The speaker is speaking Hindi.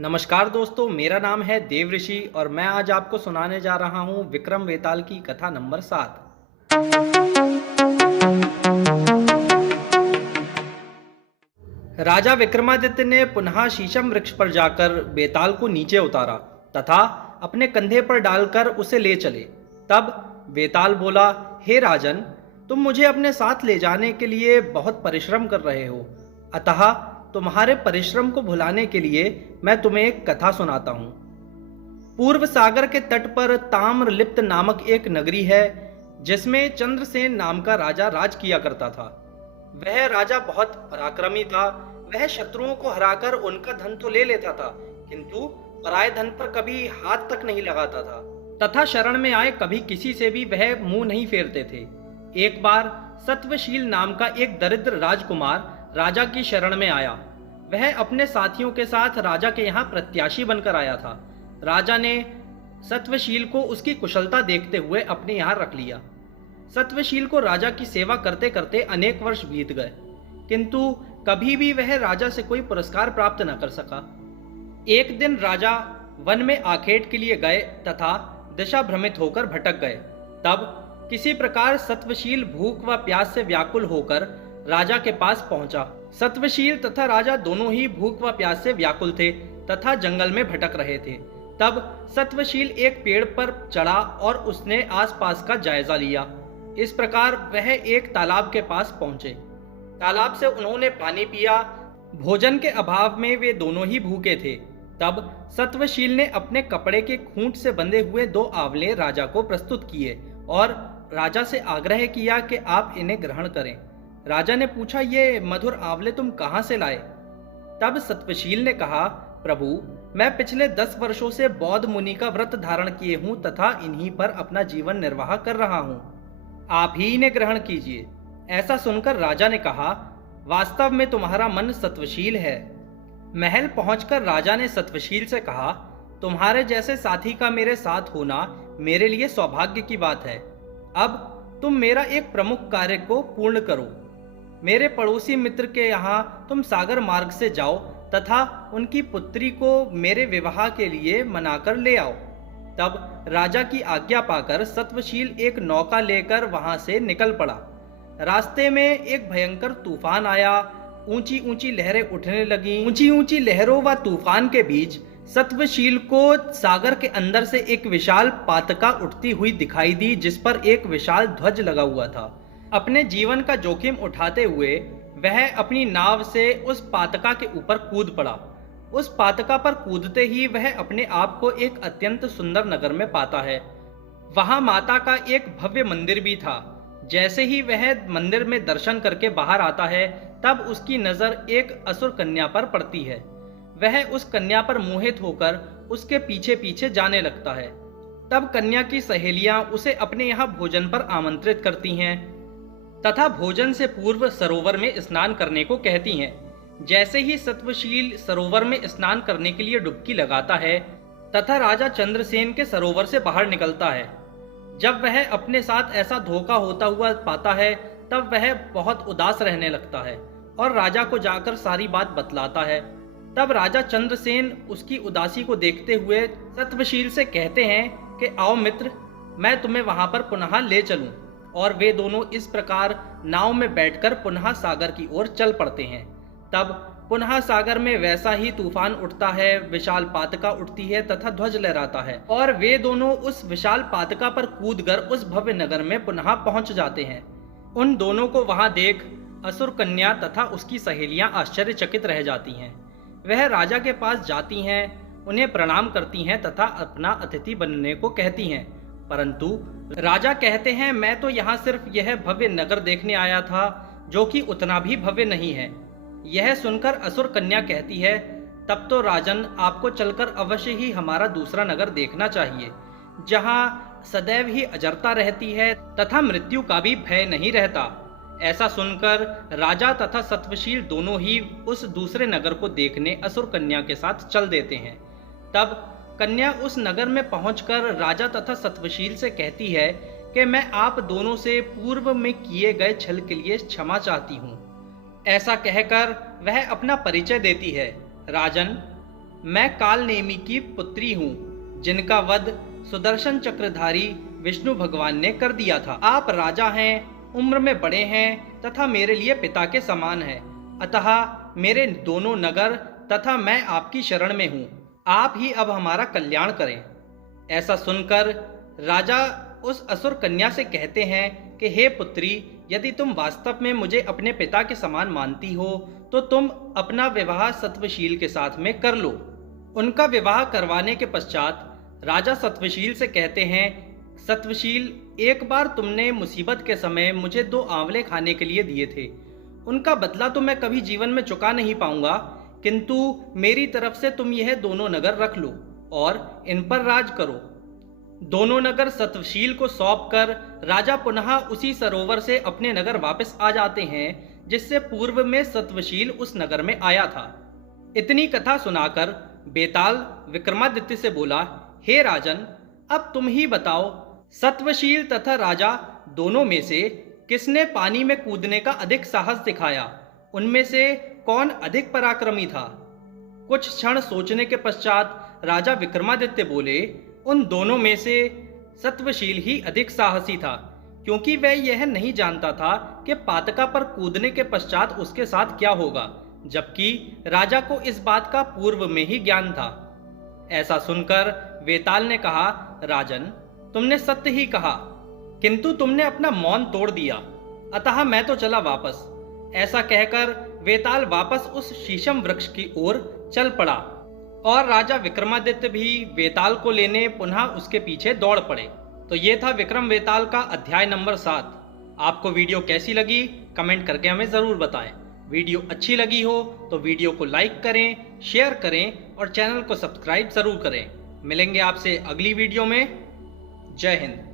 नमस्कार दोस्तों, मेरा नाम है देव ऋषि और मैं आज आपको सुनाने जा रहा हूँ विक्रम वेताल की कथा नंबर 7। राजा विक्रमादित्य ने पुनः शीशम वृक्ष पर जाकर बेताल को नीचे उतारा तथा अपने कंधे पर डालकर उसे ले चले। तब बेताल बोला, हे राजन, तुम मुझे अपने साथ ले जाने के लिए बहुत परिश्रम कर रहे हो, अतः तुम्हारे परिश्रम को भुलाने के लिए मैं तुम्हें एक कथा सुनाता हूं। पूर्व सागर के तट पर ताम्रलिप्त नामक एक नगरी है, जिसमें चंद्रसेन नाम का राजा राज किया करता था। वह राजा बहुत पराक्रमी था। वह शत्रुओं को हराकर उनका धन तो ले लेता था, किंतु पराये धन पर कभी हाथ तक नहीं लगाता था तथा शरण में आए कभी किसी से भी वह मुंह नहीं फेरते थे। एक बार सत्वशील नाम का एक दरिद्र राजकुमार राजा की शरण में आया। वह अपने साथियों के साथ राजा के यहाँ प्रत्याशी बनकर आया था। राजा ने सत्वशील को उसकी कुशलता देखते हुए अपने यहाँ रख लिया। सत्वशील को राजा की सेवा करते करते अनेक वर्ष बीत गए, किंतु कभी भी वह राजा से कोई पुरस्कार प्राप्त न कर सका। एक दिन राजा वन में आखेट के लिए गए तथा दिशा भ्रमित होकर भटक गए। तब किसी प्रकार सत्वशील भूख व प्यास से व्याकुल होकर राजा के पास पहुंचा। सत्वशील तथा राजा दोनों ही भूख व प्यास से व्याकुल थे तथा जंगल में भटक रहे थे। तब सत्वशील एक पेड़ पर चढ़ा और उसने आसपास का जायजा लिया। इस प्रकार वह एक तालाब के पास पहुंचे। तालाब से उन्होंने पानी पिया। भोजन के अभाव में वे दोनों ही भूखे थे। तब सत्वशील ने अपने कपड़े के खूंट से बंधे हुए 2 आंवले राजा को प्रस्तुत किए और राजा से आग्रह किया कि आप इन्हें ग्रहण करें। राजा ने पूछा, ये मधुर आंवले तुम कहां से लाए? तब सत्वशील ने कहा, प्रभु, मैं पिछले 10 वर्षों से बौद्ध मुनि का व्रत धारण किए हूं तथा इन्हीं पर अपना जीवन निर्वाह कर रहा हूं। आप ही इन्हें ग्रहण कीजिए। ऐसा सुनकर राजा ने कहा, वास्तव में तुम्हारा मन सत्वशील है। महल पहुंचकर राजा ने सत्वशील से कहा, तुम्हारे जैसे साथी का मेरे साथ होना मेरे लिए सौभाग्य की बात है। अब तुम मेरा एक प्रमुख कार्य को पूर्ण करो। मेरे पड़ोसी मित्र के यहाँ तुम सागर मार्ग से जाओ तथा उनकी पुत्री को मेरे विवाह के लिए मनाकर ले आओ। तब राजा की आज्ञा पाकर सत्वशील एक नौका लेकर वहां से निकल पड़ा। रास्ते में एक भयंकर तूफान आया। ऊंची ऊंची लहरें उठने लगीं। ऊंची ऊंची लहरों व तूफान के बीच सत्वशील को सागर के अंदर से एक विशाल पातका उठती हुई दिखाई दी, जिस पर एक विशाल ध्वज लगा हुआ था। अपने जीवन का जोखिम उठाते हुए वह अपनी नाव से उस पातका के ऊपर कूद पड़ा। उस पातका पर कूदते ही वह अपने आप को एक अत्यंत सुंदर नगर में पाता है। वहां माता का एक भव्य मंदिर भी था। जैसे ही वह मंदिर में दर्शन करके बाहर आता है, तब उसकी नजर एक असुर कन्या पर पड़ती है। वह उस कन्या पर मोहित होकर उसके पीछे पीछे जाने लगता है। तब कन्या की सहेलियां उसे अपने यहाँ भोजन पर आमंत्रित करती हैं तथा भोजन से पूर्व सरोवर में स्नान करने को कहती हैं। जैसे ही सत्वशील सरोवर में स्नान करने के लिए डुबकी लगाता है तथा राजा चंद्रसेन के सरोवर से बाहर निकलता है, जब वह अपने साथ ऐसा धोखा होता हुआ पाता है, तब वह बहुत उदास रहने लगता है और राजा को जाकर सारी बात बतलाता है। तब राजा चंद्रसेन उसकी उदासी को देखते हुए सत्वशील से कहते हैं कि आओ मित्र, मैं तुम्हें वहां पर पुनः ले चलूं। और वे दोनों इस प्रकार नाव में बैठकर पुनः सागर की ओर चल पड़ते हैं। तब पुनः सागर में वैसा ही तूफान उठता है, विशाल पातका उठती है तथा ध्वज लहराता है और वे दोनों उस विशाल पातका पर कूदकर उस भव्य नगर में पुनः पहुंच जाते हैं। उन दोनों को वहां देख असुर कन्या तथा उसकी सहेलियां आश्चर्यचकित रह जाती हैं। वह राजा के पास जाती हैं, उन्हें प्रणाम करती हैं तथा अपना अतिथि बनने को कहती हैं, परंतु राजा कहते हैं, मैं तो यहाँ सिर्फ यह भव्य नगर देखने आया था, जो कि उतना भी भव्य नहीं है। यह सुनकर असुर कन्या कहती है, तब तो राजन, आपको चलकर अवश्य ही हमारा दूसरा नगर देखना चाहिए, जहाँ सदैव ही अजरता रहती है तथा मृत्यु का भी भय नहीं रहता। ऐसा सुनकर राजा तथा सत्वशील दोनों ही उस दूसरे नगर को देखने असुर कन्या के साथ चल देते हैं। तब कन्या उस नगर में पहुंचकर राजा तथा सत्वशील से कहती है कि मैं आप दोनों से पूर्व में किए गए छल के लिए क्षमा चाहती हूँ। ऐसा कहकर वह अपना परिचय देती है। राजन, मैं काल नेमी की पुत्री हूँ, जिनका वध सुदर्शन चक्रधारी विष्णु भगवान ने कर दिया था। आप राजा हैं, उम्र में बड़े हैं तथा मेरे लिए पिता के समान हैं। अतः मेरे दोनों नगर तथा मैं आपकी शरण में हूँ। आप ही अब हमारा कल्याण करें। ऐसा सुनकर राजा उस असुर कन्या से कहते हैं कि हे पुत्री, यदि तुम वास्तव में मुझे अपने पिता के समान मानती हो तो तुम अपना विवाह सत्वशील के साथ में कर लो। उनका विवाह करवाने के पश्चात राजा सत्वशील से कहते हैं, सत्वशील, एक बार तुमने मुसीबत के समय मुझे 2 आंवले खाने के लिए दिए थे। उनका बदला तो मैं कभी जीवन में चुका नहीं पाऊंगा, किंतु मेरी तरफ से तुम यह दोनों नगर रख लो और इन पर राज करो। दोनों नगर सत्वशील को सौंपकर राजा पुनः उसी सरोवर से अपने नगर वापस आ जाते हैं जिससे पूर्व में सत्वशील उस नगर में आया था। इतनी कथा सुनाकर बेताल विक्रमादित्य से बोला, हे राजन, अब तुम ही बताओ, सत्वशील तथा राजा दोनों में से किसने पानी में कूदने का अधिक साहस दिखाया? उनमें से कौन अधिक पराक्रमी था? कुछ क्षण सोचने के पश्चात राजा विक्रमादित्य बोले, उन दोनों में से सत्वशील ही अधिक साहसी था, क्योंकि वह यह नहीं जानता था कि पातका पर कूदने के पश्चात उसके साथ क्या होगा, जबकि राजा को इस बात का पूर्व में ही ज्ञान था। ऐसा सुनकर वेताल ने कहा, राजन, तुमने सत्य ही कहा, किंतु तुमने अपना मौन तोड़ दिया, अतः मैं तो चला वापस। ऐसा कहकर वेताल वापस उस शीशम वृक्ष की ओर चल पड़ा और राजा विक्रमादित्य भी वेताल को लेने पुनः उसके पीछे दौड़ पड़े। तो ये था विक्रम वेताल का अध्याय नंबर 7। आपको वीडियो कैसी लगी कमेंट करके हमें ज़रूर बताएं। वीडियो अच्छी लगी हो तो वीडियो को लाइक करें, शेयर करें और चैनल को सब्सक्राइब ज़रूर करें। मिलेंगे आपसे अगली वीडियो में। जय हिंद।